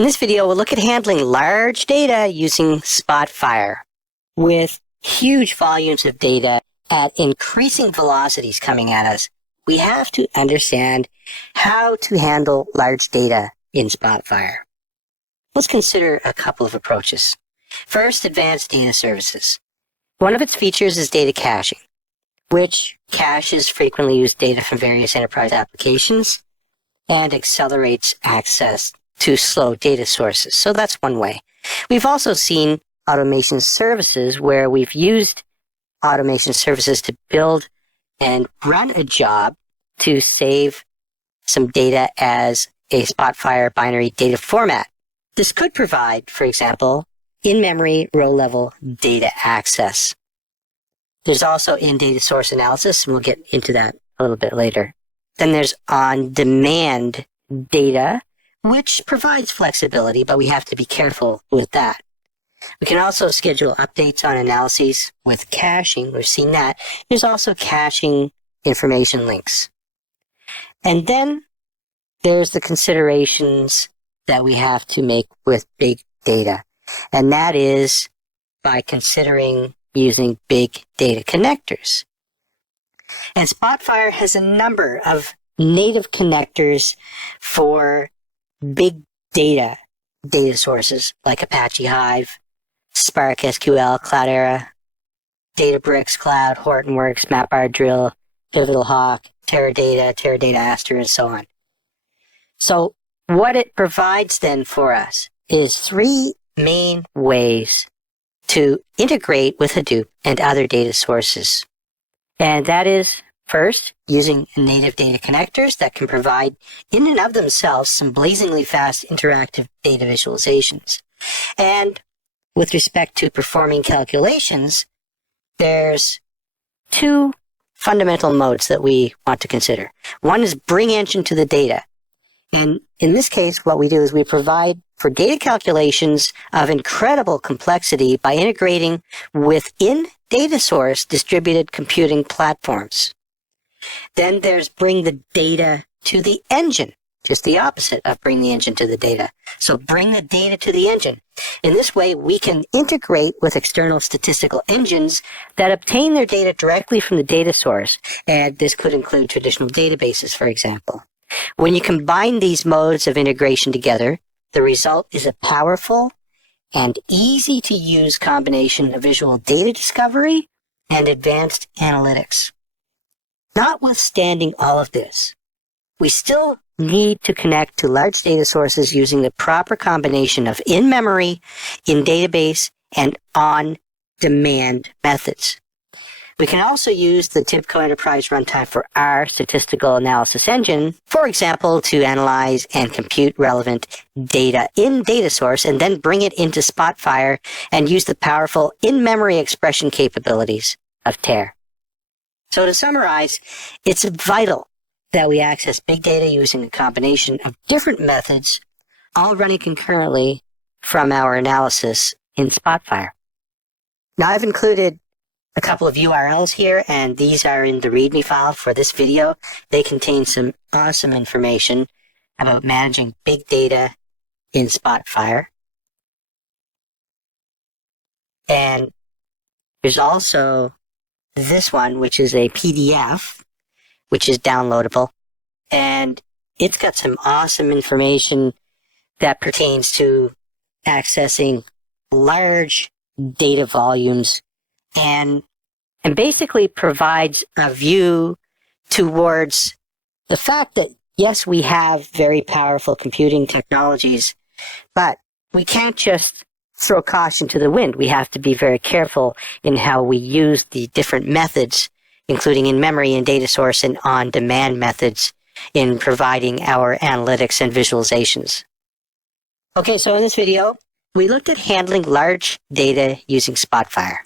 In this video, we'll look at handling large data using Spotfire. With huge volumes of data at increasing velocities coming at us, we have to understand how to handle large data in Spotfire. Let's consider a couple of approaches. First, advanced data services. One of its features is data caching, which caches frequently used data from various enterprise applications and accelerates access to slow data sources. So that's one way. We've also seen automation services where we've used automation services to build and run a job to save some data as a Spotfire binary data format. This could provide, for example, in-memory row-level data access. There's also in-data source analysis, and we'll get into that a little bit later. Then there's on-demand data, which provides flexibility, but we have to be careful with that. We can also schedule updates on analyses with caching. We've seen that. There's also caching information links. And then there's the considerations that we have to make with big data. And that is by considering using big data connectors. And Spotfire has a number of native connectors for big data sources like Apache Hive, Spark SQL, Cloudera, Databricks Cloud, Hortonworks, MapRDrill, Pivotal Hawk, Teradata Aster, and so on. So what it provides then for us is three main ways to integrate with Hadoop and other data sources. And that is, first, using native data connectors that can provide, in and of themselves, some blazingly fast interactive data visualizations. And with respect to performing calculations, there's two fundamental modes that we want to consider. One is bring engine to the data. And in this case, what we do is we provide for data calculations of incredible complexity by integrating within data source distributed computing platforms. Then there's bring the data to the engine, just the opposite of bring the engine to the data. So bring the data to the engine. In this way, we can integrate with external statistical engines that obtain their data directly from the data source. And this could include traditional databases, for example. When you combine these modes of integration together, the result is a powerful and easy to use combination of visual data discovery and advanced analytics. Notwithstanding all of this, we still need to connect to large data sources using the proper combination of in-memory, in-database, and on-demand methods. We can also use the TIBCO Enterprise Runtime for our statistical analysis engine, for example, to analyze and compute relevant data in data source and then bring it into Spotfire and use the powerful in-memory expression capabilities of TER. So to summarize, it's vital that we access big data using a combination of different methods, all running concurrently from our analysis in Spotfire. Now I've included a couple of URLs here, and these are in the README file for this video. They contain some awesome information about managing big data in Spotfire. And there's also this one, which is a PDF, which is downloadable. And it's got some awesome information that pertains to accessing large data volumes and basically provides a view towards the fact that, yes, we have very powerful computing technologies, but we can't just throw caution to the wind. We have to be very careful in how we use the different methods, including in-memory and data source and on-demand methods in providing our analytics and visualizations. Okay, so in this video, we looked at handling large data using Spotfire.